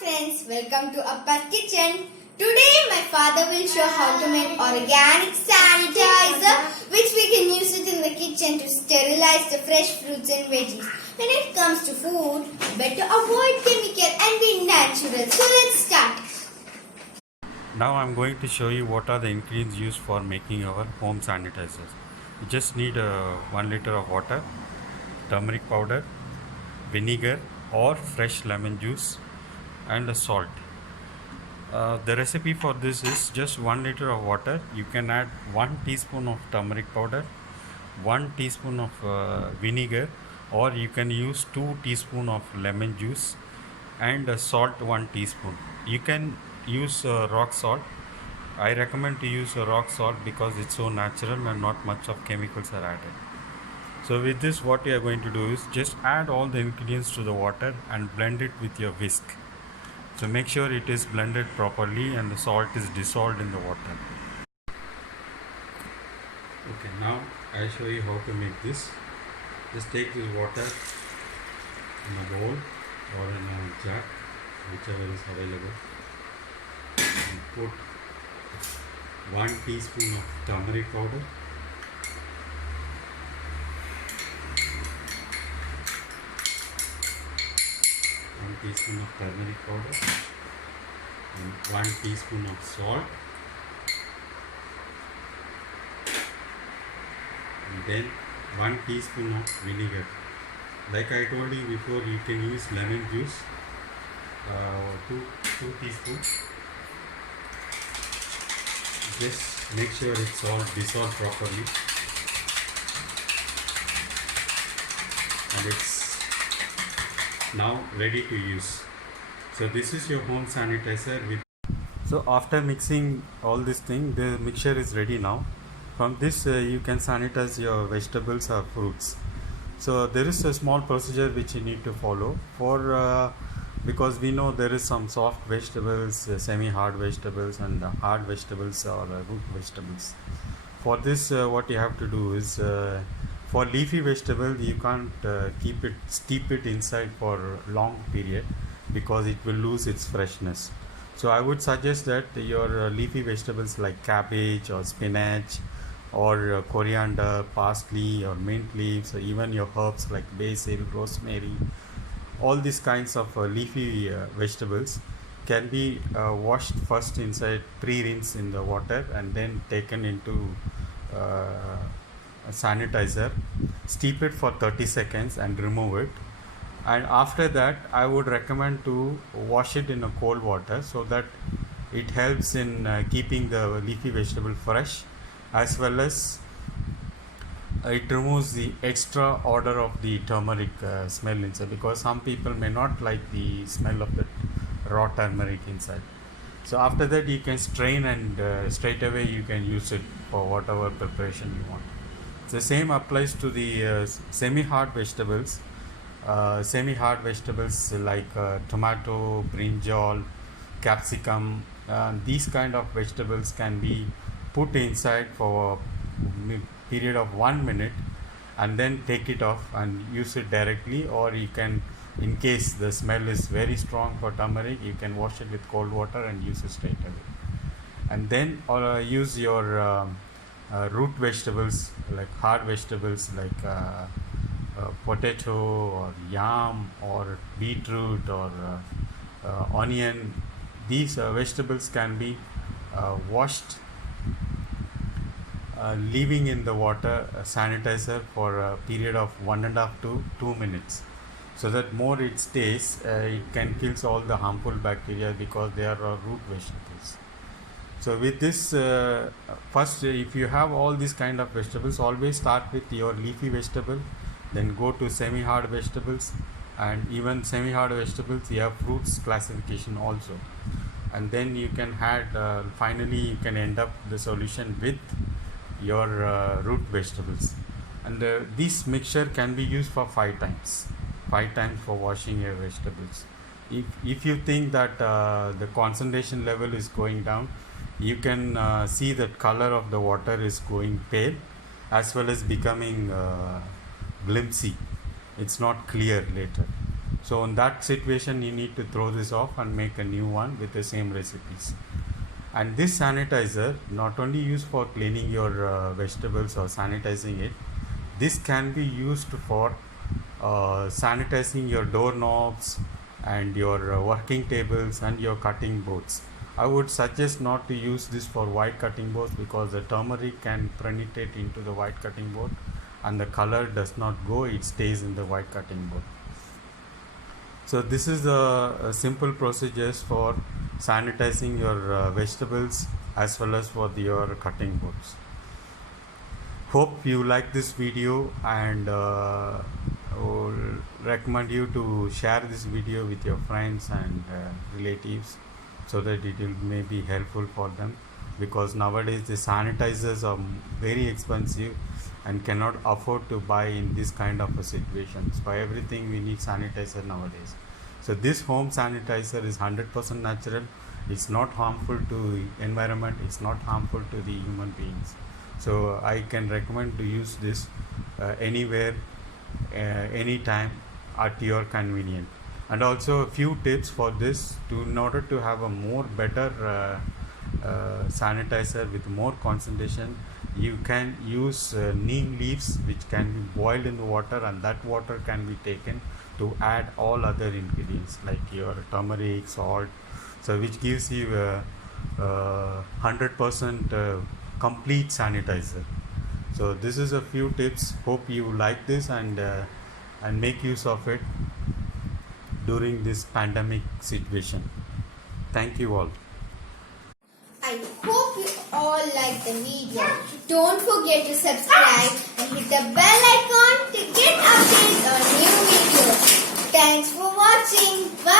friends, welcome to Appa's Kitchen. Today my father will show how to make organic sanitizer which we can use it in the kitchen to sterilize the fresh fruits and veggies. When it comes to food, better avoid chemical and be natural. So let's start. Now I'm going to show you what are the ingredients used for making our home sanitizers. You just need 1 liter of water, turmeric powder, vinegar or fresh lemon juice and a salt. The recipe for this is just 1 liter of water. You can add 1 teaspoon of turmeric powder, 1 teaspoon of vinegar, or you can use 2 teaspoon of lemon juice and salt 1 teaspoon. You can use rock salt. I recommend to use rock salt because it's so natural and not much of chemicals are added. So with this, what you are going to do is just add all the ingredients to the water and blend it with your whisk. So make sure it is blended properly and the salt is dissolved in the water. Okay, now I'll show you how to make this. Just take this water in a bowl or in a jug, whichever is available, and put 1 teaspoon of turmeric powder, 1 teaspoon of turmeric powder and 1 teaspoon of salt, and then 1 teaspoon of vinegar. Like I told you before, you can use lemon juice, 2 teaspoons. Just make sure it's all dissolved properly and it's now ready to use. So this is your home sanitizer with. So after mixing all this thing, the mixture is ready now. From this you can sanitize your vegetables or fruits. So there is a small procedure which you need to follow for because we know there is some soft vegetables, semi-hard vegetables and hard vegetables or root vegetables. For this what you have to do is for leafy vegetable you can't steep it inside for long period because it will lose its freshness. So I would suggest that your leafy vegetables like cabbage or spinach or coriander, parsley or mint leaves, or even your herbs like basil, rosemary, all these kinds of leafy vegetables can be washed first inside, pre-rinse in the water and then taken into a sanitizer, steep it for 30 seconds and remove it. And after that I would recommend to wash it in a cold water so that it helps in keeping the leafy vegetable fresh, as well as it removes the extra odor of the turmeric smell inside, because some people may not like the smell of the raw turmeric inside. So after that you can strain and straight away you can use it for whatever preparation you want. The same applies to the semi-hard vegetables. Semi-hard vegetables like tomato, brinjal, capsicum, these kind of vegetables can be put inside for a period of 1 minute and then take it off and use it directly, or you can, in case the smell is very strong for turmeric, you can wash it with cold water and use it straight away. And then use your root vegetables like hard vegetables like potato or yam or beetroot or onion. These vegetables can be washed, leaving in the water sanitizer for a period of 1.5 to 2 minutes, so that more it stays, it can kill all the harmful bacteria because they are root vegetables. So with this, first if you have all these kind of vegetables, always start with your leafy vegetable, then go to semi-hard vegetables, and even semi-hard vegetables you have fruits classification also, and then you can add finally you can end up the solution with your root vegetables. And this mixture can be used for 5 times for washing your vegetables. If you think that the concentration level is going down, you can see that color of the water is going pale as well as becoming glimpsy. It's not clear later. So in that situation, you need to throw this off and make a new one with the same recipes. And this sanitizer not only used for cleaning your vegetables or sanitizing it, this can be used for sanitizing your doorknobs and your working tables and your cutting boards. I would suggest not to use this for white cutting boards because the turmeric can penetrate into the white cutting board and the color does not go, it stays in the white cutting board. So this is the simple procedures for sanitizing your vegetables as well as for your cutting boards. Hope you like this video, and will recommend you to share this video with your friends and relatives so that it will may be helpful for them, because nowadays the sanitizers are very expensive and cannot afford to buy in this kind of a situations. For everything we need sanitizer nowadays. So this home sanitizer is 100% natural. It's not harmful to environment, it's not harmful to the human beings. So I can recommend to use this anywhere, anytime at your convenience. And also a few tips for this, to in order to have a more better sanitizer with more concentration, you can use neem leaves which can be boiled in the water, and that water can be taken to add all other ingredients like your turmeric, salt, so which gives you a 100% complete sanitizer. So this is a few tips. Hope you like this and make use of it during this pandemic situation. Thank you all. I hope you all like the video. Don't forget to subscribe and hit the bell icon to get updates on new videos. Thanks for watching. Bye.